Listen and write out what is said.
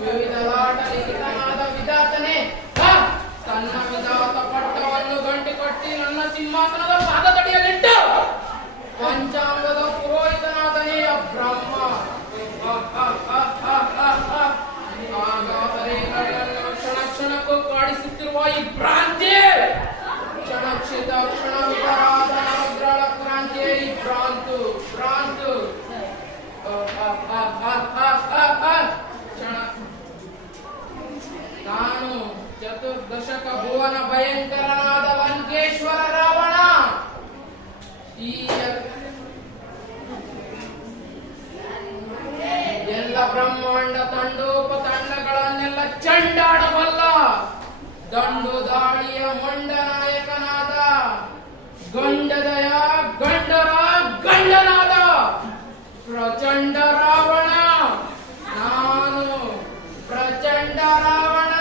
ವಿವಿಧವಾದ ಲಿಖಿತನಾದ ವಿಧಾತನೇ, ಹಾ! ತನ್ನ ವಿಧಾತ ಪಟ್ಟವನ್ನು ಗಂಟು ಕಟ್ಟಿ ನನ್ನ ಸಿಂಹಾಸನದ ಪಾದದಡಿಯಲ್ಲಿಟ್ಟು ಪಂಚಾಂಗದ ಪುರೋಹಿತನಾದನೇ ಬ್ರಹ್ಮ. ಹಾಗಾದರೆ ನನ್ನನ್ನು ಕ್ಷಣ ಕ್ಷಣಕ್ಕೂ ಕಾಡಿಸುತ್ತಿರುವ ಈ ಭ್ರಾಂತಿ, ಕ್ಷಣಕ್ಷಿತ ಕ್ಷಣ ವಿಪರಾಧ ನವಗ್ರಹಗಳ ಕ್ರಾಂತಿಯೇ ಈ ಭ್ರಾಂತು ಭ್ರಾಂತು. ಕ್ಷಣ ನಾನು ಚತುರ್ದಶಕ ಭುವನ ಭಯಂಕರನಾದ ಲಂಕೇಶ್ವರ ರಾವಣ. ಈ ಎಲ್ಲ ಬ್ರಹ್ಮಾಂಡ ತಂಡೋಪತಂಡಗಳನ್ನೆಲ್ಲ ಚಂಡಾಡಬಲ್ಲ ದಂಡು ದಾಳಿಯ ಮೊಂಡ ನಾಯಕನಾದ ಗಂಡದಯ ಗಂಡರ ಗಂಡನಾದ ಪ್ರಚಂಡ ರಾವಣ. ನಾನು ಪ್ರಚಂಡ ರಾವಣ.